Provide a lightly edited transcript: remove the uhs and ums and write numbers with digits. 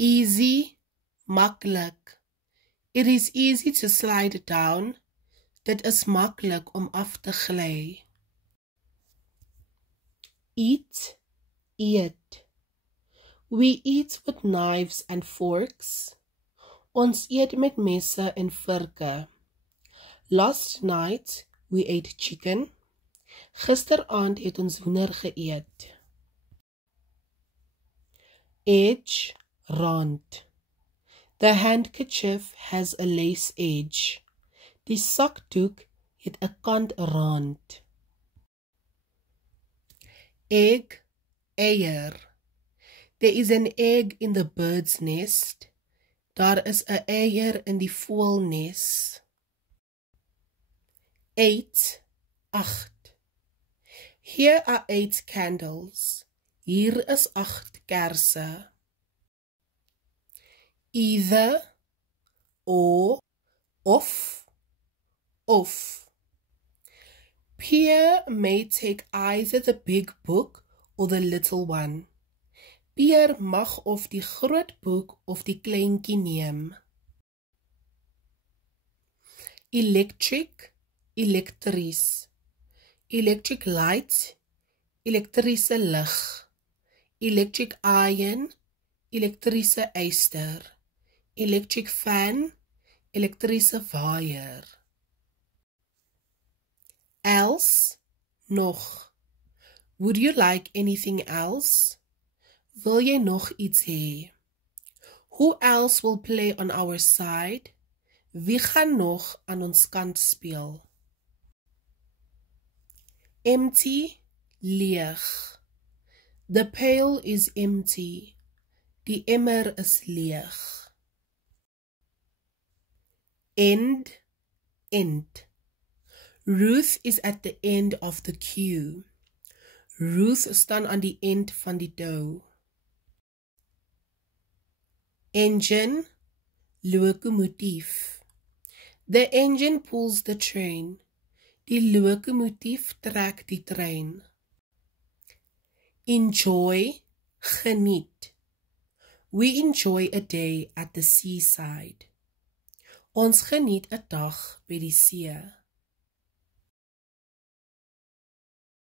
Easy, maklik. It is easy to slide down. Dit is maklik om af te gly. Eat, eet. We eat with knives and forks. Ons eet met messe en vorke. Last night we ate chicken. Gisteraand het ons hoender geëet. Edge, rand. The handkerchief has a lace edge. Die sakdoek het 'n kant rand. Egg, eier. There is an egg in the bird's nest. Daar is 'n eier in die voëlnes. 8, 8. Here are 8 candles. Hier is 8 kersse. Either, or, of. Pierre may take either the big book or the little one. Pierre mag of die groot boek of die kleintjie neem. Electric, elektries. Electric light, elektriese lig. Electric iron, elektriese yster. Electric fan, elektriese waier. Else, nog. Would you like anything else? Wil jy nog iets hê? Who else will play on our side? Wie gaan nog aan ons kant speel? Empty, leeg. The pail is empty. Die emmer is leeg. End, end. Ruth is at the end of the queue. Ruth staan aan die end van die dou. Engine, lokomotief. The engine pulls the train. Die lokomotief trek die trein. Enjoy, geniet. We enjoy a day at the seaside. Ons geniet 'n dag by die see.